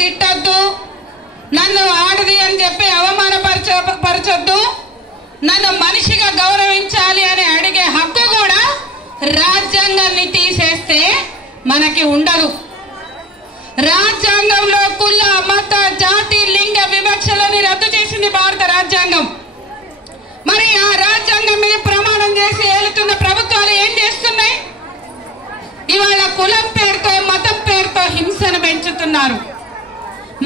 తిట్టద్దు, నన్ను ఆడది అని చెప్పి అవమానపరచొద్దు, నన్ను మనిషిగా గౌరవించాలి అని అడిగే హక్కు కూడా రాజ్యాంగాన్ని తీసేస్తే మనకి ఉండదు. రాజ్యాంగంలో కుల మత జాతి లింగ వివక్షలని రద్దు చేసింది భారత రాజ్యాంగం. మరి ఆ రాజ్యాంగం మీద ప్రమాణం చేసి ఏలుతున్న ప్రభుత్వాలు ఏం చేస్తున్నాయి? ఇవాళ కులం పేరుతో మతం పేరుతో హింసను పెంచుతున్నారు,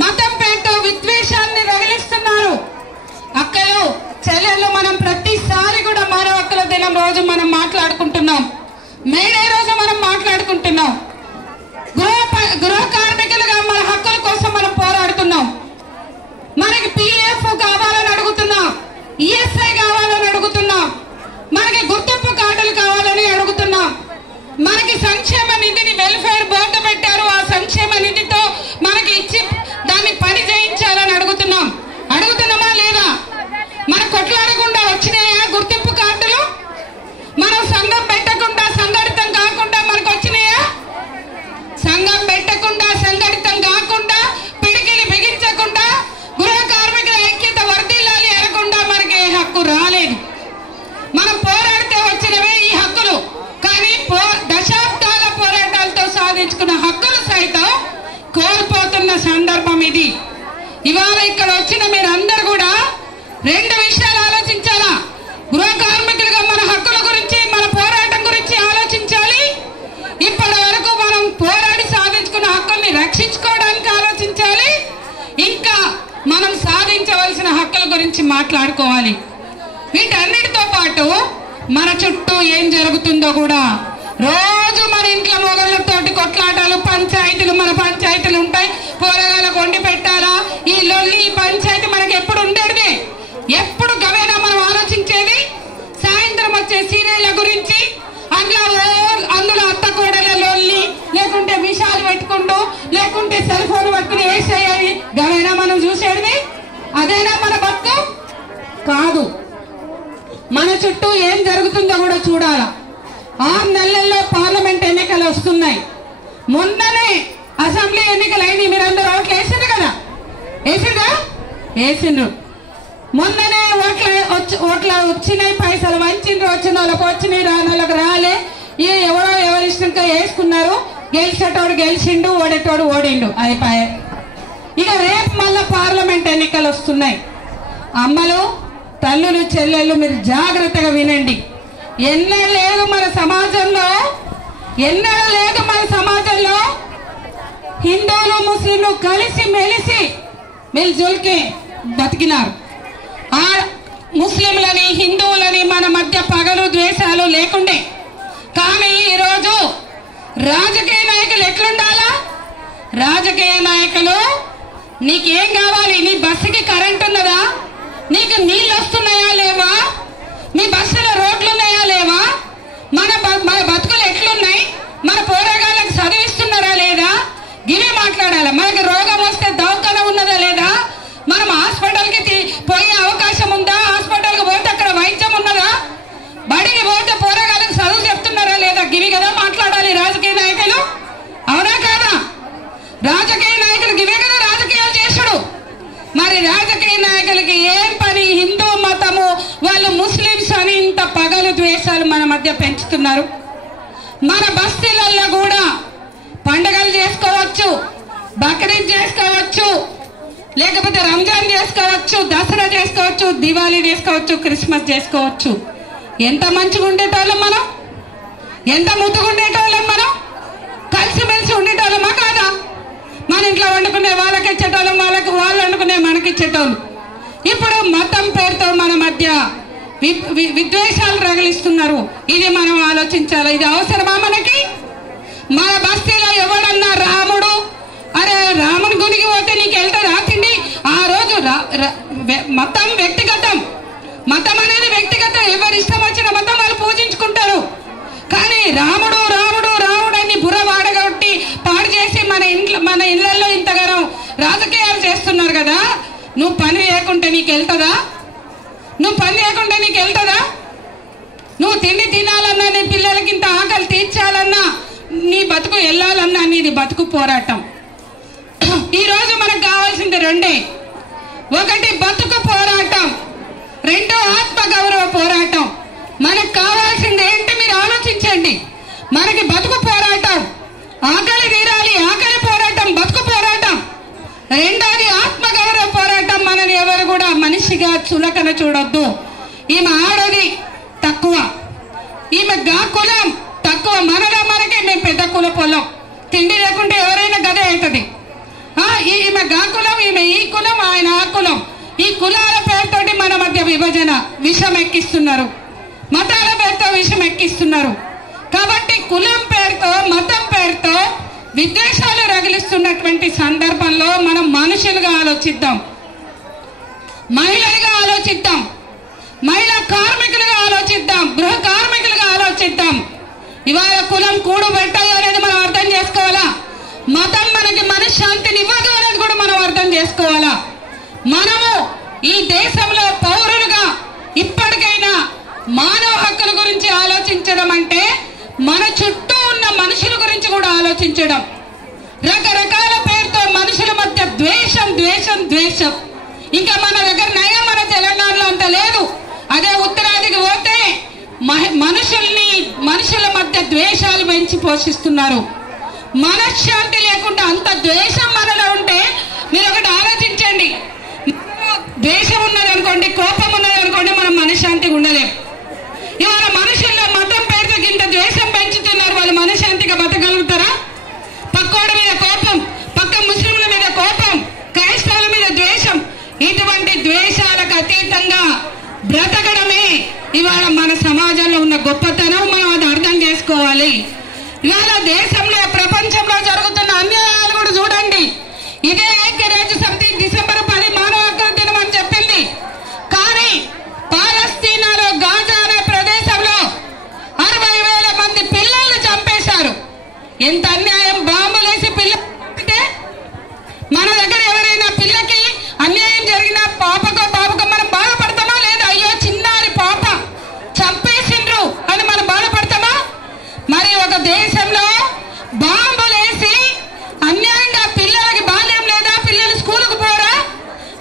మతం పేరుతో విద్వేషాన్ని రగిలిస్తున్నారు. అక్కలు చెల్లెళ్ళు, మనం ప్రతిసారి కూడా మానవ హక్కుల దినం రోజు మనం మాట్లాడుకుంటున్నాం, మేడే రోజు మనం మాట్లాడుకుంటున్నాం. గృహ కార్మికులుగా మన హక్కుల కోసం మనం పోరాడుతున్నాం. మనకి PF కావాలని అడుగుతున్నాం, ESI కావాలని అడుగుతున్నాం, మనకి గుర్తింపు కార్డులు కావాలని అడుగుతున్నాం. మనకి సంక్షేమ నిధిని వెల్ఫేర్ బోర్డు పెట్టారు, ఆ సంక్షేమ నిధితో మనకి ఇచ్చి దాన్ని పని చేయించాలని అడుగుతున్నాం. అడుగుతున్నామా లేదా? మన కొట్లాడకుండా వచ్చినాయా గుర్తింపు కార్డులు? మనం సంఘం పెట్టకుండా సంఘటితం కాకుండా మనకు వచ్చినాయా? సంఘం పెట్టకుండా సంఘటితం కాకుండా పిడికిలి బిగించకుండా గృహ కార్మికుల ఐక్యత వర్ధిల్లాలి అనకుండా మనకి ఏ హక్కు రాలేదు. మనం పోరాడితే వచ్చినవే ఈ హక్కులు. కానీ దశాబ్దాల పోరాటాలతో సాధించుకున్న హక్కులు సైతం కోల్పోతున్న సందర్భం ఇది. ఇవాళ ఇక్కడ వచ్చిన మీరందరూ కూడా రెండు విషయాలు ఆలోచించాలా. గృహ కార్మికులుగా మన హక్కుల గురించి, మన పోరాటం గురించి ఆలోచించాలి. ఇప్పటి వరకు మనం పోరాడి సాధించుకున్న హక్కుల్ని రక్షించుకోవడానికి ఆలోచించాలి. ఇంకా మనం సాధించవలసిన హక్కుల గురించి మాట్లాడుకోవాలి. వీటన్నిటితో పాటు మన చుట్టూ ఏం జరుగుతుందో కూడా రోజు మన ఇంట్లో మొగళ్ళతోటి కొట్లాటాలు, పంచాయతీలు, మన పంచాయతీలు ఉంటాయి. పోరగాళ్ళకు వండి పెట్టాలా, ఈ లొల్లి ఈ పంచాయతీ మనకి ఎప్పుడు ఉండేది? ఎప్పుడు గవేనా మనం ఆలోచించేది? సాయంత్రం వచ్చే సీరియళ్ల గురించి, అందులో అత్త కోడల లొల్లి, లేకుంటే విషాలు పెట్టుకుంటూ, లేకుంటే సెల్ ఫోన్ పట్టుకుని వేసేయాలి, గవేనా మనం చూసేది? అదేనా మన బతుకు? కాదు. మన చుట్టూ ఏం జరుగుతుందో కూడా చూడాలా. 6 నెలల్లో పార్లమెంట్ ఎన్నికలు వస్తున్నాయి. మొన్ననే అసెంబ్లీ ఎన్నికలు అయినాయి. మీరందరూ ఓట్లు వేసిండ్రు కదా? వేసిండ్రు. మొన్ననే ఓట్ల వచ్చినాయి, పైసలు వంచిండ్రు. వచ్చిన వాళ్ళకి వచ్చినాయి, రాని వాళ్ళకి రాలే. ఎవరో ఎవరిష్టంగా వేసుకున్నారు. గెలిచేటోడు గెలిచిండు, ఓడేటోడు ఓడిండు, అయిపోయాయి. ఇక రేపు మళ్ళా పార్లమెంట్ ఎన్నికలు వస్తున్నాయి. అమ్మలు, తల్లులు, చెల్లెళ్ళు, మీరు జాగ్రత్తగా వినండి. ఎన్నడూ లేదు మన సమాజంలో హిందువులు ముస్లింలు కలిసి మెలిసి మిల్జుల్కి బతికినారు. ఆ ముస్లింలని హిందువులని మన మధ్య పగలు ద్వేషాలు లేకుండే. కానీ ఈరోజు రాజకీయ నాయకులు ఎట్లుండాలా? రాజకీయ నాయకులు, నీకేం కావాలి? నీ బస్సుకి కరెంట్ ఉన్నదా? నీకు నీళ్ళు వస్తున్నాయా లేవా? మీ బస్సులో రోడ్లు ఉన్నాయా లేవా? మన బతుకులు ఎట్లున్నాయి? మన పోరాగాళ్ళకి చదివిస్తున్నారా లేదా? గివి మాట్లాడాలి. మనకి రోగం వస్తే దవాఖానా ఉన్నదా లేదా? మనం హాస్పిటల్కి పోయే అవకాశం ఉందా? హాస్పిటల్కి పోతే అక్కడ వైద్యం ఉన్నదా? బడికి పోతే పోరాగాళ్ళకి చదువు చెప్తున్నారా లేదా? గివి కదా మాట్లాడాలి రాజకీయ నాయకులు. అవునా కాదా? రాజకీయ నాయకులు గివే కదా రాజకీయాలు చేసుడు. మరి రాజకీయ నాయకులకి ఏం పని? హిందూ మతము, వాళ్ళు ముస్లింస్ అని ఇంత పగలు ద్వేషాలు మన మధ్య పెంచుతున్నారు. మన బస్తీలలో కూడా పండుగలు చేసుకోవచ్చు, బక్రీద్ చేసుకోవచ్చు, లేకపోతే రంజాన్ చేసుకోవచ్చు, దసరా చేసుకోవచ్చు, దివాళీ చేసుకోవచ్చు, క్రిస్మస్ చేసుకోవచ్చు. ఎంత మంచిగా ఉండేటోళ్ళం మనం, ఎంత ముద్దుగా ఉండేటోళ్ళం మనం, కలిసిమెలిసి ఉండేటోళ్ళమా కాదా? మన ఇంట్లో వండుకునే వాళ్ళకి ఇచ్చేటోళ్ళం, వాళ్ళు వండుకునే మనకి ఇచ్చేటోళ్ళు. ఇప్పుడు మతం పేరుతో మన మధ్య విద్వేషాలు రగిలిస్తున్నారు. ఇది మనం ఆలోచించాలి. ఇది అవసరమా మనకి? మన బస్తీలో ఎవడన్నా రాముడు, అరే రాముని గుడికి పోతే నీకు వెళ్తుందా తిండి? ఆ రోజు మతం వ్యక్తిగతం, మతం అనేది వ్యక్తిగతం. ఎవరు ఇష్టం వచ్చిన మతం వాళ్ళు పూజించుకుంటారు. కానీ రాముడు రాముడు రాముడు అని బుర్ర వాడగొట్టి పాడు చేసి మన ఇళ్లలో ఇంతగానో రాజకీయాలు చేస్తున్నారు కదా. నువ్వు పని చేయకుంటే నీకు వెళ్తుందా? నువ్వు తిండి తినాలన్నా, నీ పిల్లలకి ఇంత ఆకలి తీర్చాలన్నా, నీ బతుకు వెళ్ళాలన్నా, నీది బతుకు పోరాటం. ఈరోజు మన మనకు కావాల్సింది రెండే. ఒకటి బతుకు పోరాటం, రెండో ఆత్మ గౌరవ పోరాటం. మనకు కావాల్సింది ఏంటి మీరు ఆలోచించండి. మనకి బతుకు పోరాటం, ఆకలి తీరాలి, ఆకలి పోరాటం, బతుకు పోరాటం. రెండోది ఆత్మ గౌరవ పోరాటం. మనని ఎవరు కూడా మనిషిగా చులకన చూడొద్దు. ఈమె ఆడది తక్కువ, ఈమె గా కులం తక్కువ, మనలో మనకే మేము పెద్ద కుల పొలం. తిండి లేకుంటే ఎవరైనా గదే అవుతుంది. ఈమె గా కులం, ఈమె ఈ కులం, ఆయన ఆ కులం. ఈ కులాల పేరుతోటి మన మధ్య విభజన, విషం ఎక్కిస్తున్నారు. మతాల పేరుతో విషం ఎక్కిస్తున్నారు. కాబట్టి కులం పేరుతో, మతం పేరుతో విద్వేషాలు రగిలిస్తున్నటువంటి సందర్భంలో మనం మనుషులుగా ఆలోచిద్దాం, మహిళలుగా ఆలోచిద్దాం, మహిళా కార్మికులుగా ఆలోచిద్దాం, గృహ కార్మికులుగా ఆలోచిద్దాం. ఇవాళ కులం కూడు పెట్టదు అనేది మనం అర్థం చేసుకోవాలా. మతం మనకి మనశ్శాంతిని ఇవ్వదు అనేది కూడా మనం అర్థం చేసుకోవాలా. మనము ఈ దేశంలో పౌరులుగా ఇప్పటికైనా మానవ హక్కుల గురించి ఆలోచించడం అంటే మన చుట్టూ ఉన్న మనుషుల గురించి కూడా ఆలోచించడం. రకరకాల పేరుతో మనుషుల మధ్య ద్వేషం ద్వేషం ద్వేషం. ఇంకా మన దగ్గర నయం మన తెలంగాణలో అంత లేదు. అదే ఉత్తరాదికి పోతే మనుషుల మధ్య ద్వేషాలు పెంచి పోషిస్తున్నారు. మనశ్శాంతి లేకుండా అంత ద్వేషం మనలో ఉంటే మీరు ఒకటి ఆలోచించండి. ద్వేషం ఉన్నదనుకోండి, కోపం ఉన్నదనుకోండి, మనం మనశ్శాంతిగా ఉండలేం. ఇవాళ మనుషుల్లో మతం పేరుతో ఇంత ద్వేషం పెంచుతున్నారు. వాళ్ళు మనశ్శాంతిగా బతకగలుగుతారా? పక్కోడి మీద కోపం, పక్క ముస్లింల మీద కోపం, క్రైస్తవుల మీద ద్వేషం. ఇటువంటి ద్వేషాలకు అతీతంగా బ్రతకడమే ఇవాళ మన సమాజంలో ఉన్న గొప్పతనం. మనం అది అర్థం చేసుకోవాలి. ఇవాళ దేశంలో, ప్రపంచంలో జరుగుతున్న అన్యాయాలు కూడా చూడండి. ఇదే ఐక్యరాజ్య సమితి డిసెంబర్ 10 మానవ హక్కుల దినం అని చెప్పింది. కానీ పాలస్తీనాలో గాజా అనే ప్రదేశంలో 60,000 మంది పిల్లల్ని చంపేశారు. ఎంత అన్యాయం! బాంబులేసి పిల్లలు చంపితే మన దగ్గర ఎవరైనా పిల్లకి అన్యాయం జరిగినా పాపకో బాబుకో మనం బాధపడతామా లేదా? అయ్యో చిన్నారి పాప చంపేసిండ్రు అని మనం బాధపడతామా? మరి ఒక దేశంలో బాంబులేసి అన్యాయంగా పిల్లలకి బాల్యం లేదా? పిల్లలు స్కూలుకు పోరా?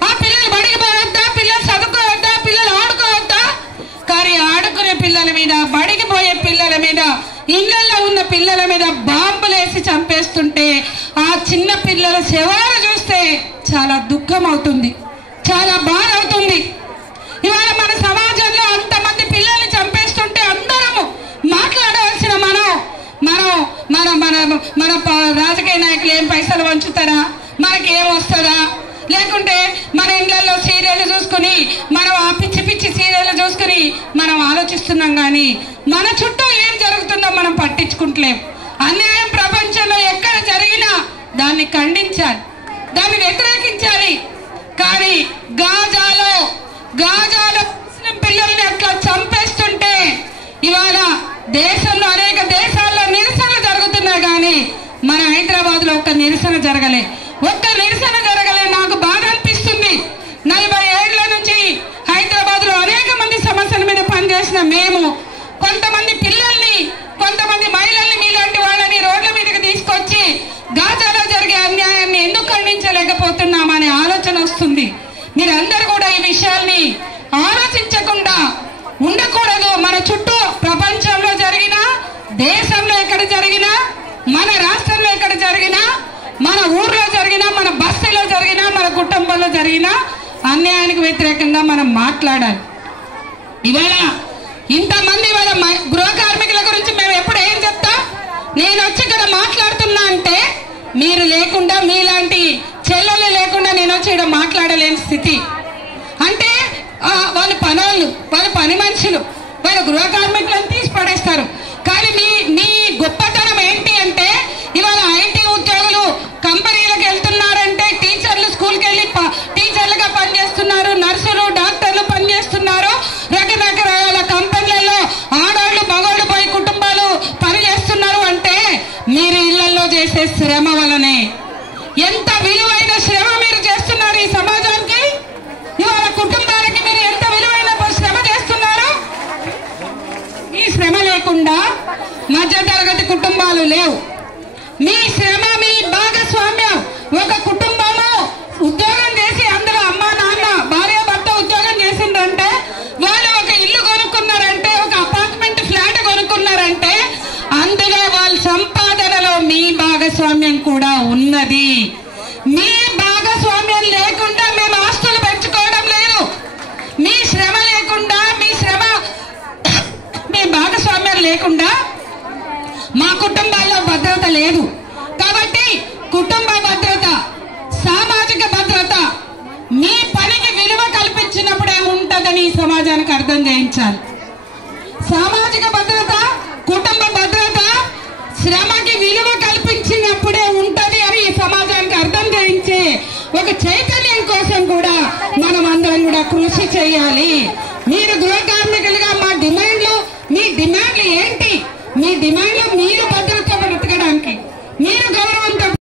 ఆ పిల్లలు బడికి పోవద్దా? పిల్లలు చదువుకోవద్దా? పిల్లలు ఆడుకోవద్దా? కానీ ఆడుకునే పిల్లల మీద, బడికి పోయే పిల్లల మీద, ఇళ్లలో ఉన్న పిల్లల మీద బాంబులేసి చంపేస్తుంటే ఆ చిన్న పిల్లల శవాలు చూస్తే చాలా దుఃఖం అవుతుంది, చాలా బాధ అవుతుంది. ఇవాళ మన సమాజంలో అంతమంది పిల్లల్ని చంపేస్తుంటే అందరము మాట్లాడవలసిన మన రాజకీయ నాయకులు ఏం పైసలు వంచుతారా? మనకేం వస్తుందా? లేకుంటే మన ఇళ్లలో సీరియల్ చూసుకుని మనం ఆ పిచ్చి పిచ్చి సీరియల్ చూసుకుని మనం ఆలోచిస్తున్నాం. కానీ మన చుట్టూ ఏం జరుగుతుందో మనం పట్టించుకుంటలేం. అన్యాయం ప్రపంచంలో ఎక్కడ జరిగినా దాన్ని ఖండించాలి, దాన్ని వ్యతిరేకించాలి. కానీ గాజాలో ముస్లిం పిల్లల్ని అట్లా చంపేస్తుంటే ఇవాళ దేశంలో అనేక దేశాల్లో నిరసనలు జరుగుతున్నాయి. కానీ మన హైదరాబాద్ లో ఒక్క నిరసన జరగలే. నాకు బాధ అనిపిస్తుంది. 40 ఏళ్ల నుంచి హైదరాబాద్ లో అనేక మంది సమస్యల మీద పనిచేసిన మేము కొంతమంది పిల్లల్ని, కొంతమంది మహిళల్ని, మీలాంటి వాళ్ళని రోడ్ల మీదకి తీసుకొచ్చి గాజాలో జరిగే అన్యాయాన్ని ఎందుకు ఖండించలేకపోతున్నామనే ఆలోచన వస్తుంది. మీరందరూ కూడా ఈ విషయాల్ని ఆలోచించకుండా ఉండకూడదు. మన చుట్టూ ప్రపంచంలో జరిగినా, దేశంలో ఎక్కడ జరిగినా, మన రాష్ట్రంలో ఎక్కడ జరిగినా, మన ఊర్లో జరిగినా, మన బస్తీలో జరిగినా, మన కుటుంబంలో జరిగినా అన్యాయానికి వ్యతిరేకంగా మనం మాట్లాడాలి. ఇవాళ ఇంతమంది ఇవాళ గృహ కార్మికుల గురించి మేము ఎప్పుడు ఏం చెప్తాం? నేను వచ్చి ఇక్కడ మాట్లాడుతున్నా అంటే మీరు లేకుండా, మీలాంటి చెల్లెలు లేకుండా నేను వచ్చి ఇక్కడ మాట్లాడలేని స్థితి. అంటే వాళ్ళు పనోళ్ళు, వాళ్ళు పని మనుషులు, వాళ్ళు గృహ కార్మికులను తీసి పడేస్తారు. కానీ మీ గొప్పతనం ఏంటి అంటే ఇవాళ ఐటీ ఉద్యోగులు కంపెనీలకు వెళ్తున్నారంటే, టీచర్లు స్కూల్కి వెళ్ళి టీచర్లుగా పనిచేస్తున్నారు, నర్సులు, డాక్టర్లు పనిచేస్తున్నారు, రకరకాల కంపెనీలలో ఆడవాళ్ళు మగవాళ్ళు పోయి కుటుంబాలు పనిచేస్తున్నారు. అంటే మీరు ఇళ్లలో చేసే శ్రమ వలనే. ఎంత విలువైన శ్రమ మీరు చేస్తున్నారు ఈ సమాజానికి. ఉన్నది. మీ భాగస్వామ్యం లేకుండా మేము ఆస్తులు పెంచుకోవడం లేదు. మీ శ్రమ లేకుండా మీ భాగస్వామ్యం లేకుండా మా కుటుంబాల్లో భద్రత లేదు. కాబట్టి కుటుంబ భద్రత, సామాజిక భద్రత మీ పనికి విలువ కల్పించినప్పుడే ఉంటుందని ఈ సమాజానికి అర్థం చేయించాలి. సామాజిక భద్రత, కుటుంబ భద్రత శ్రమకి విలువ కల్పించినప్పుడే ఉంటది అని ఈ సమాజానికి అర్థం చేయించే ఒక చైతన్యం కోసం కూడా మనం అందరం కూడా కృషి చేయాలి. మీరు గృహ కార్మికులుగా మీ డిమాండ్లు ఏంటి? మీ డిమాండ్లు మీరు భద్రత బ్రతకడానికి, మీరు గౌరవం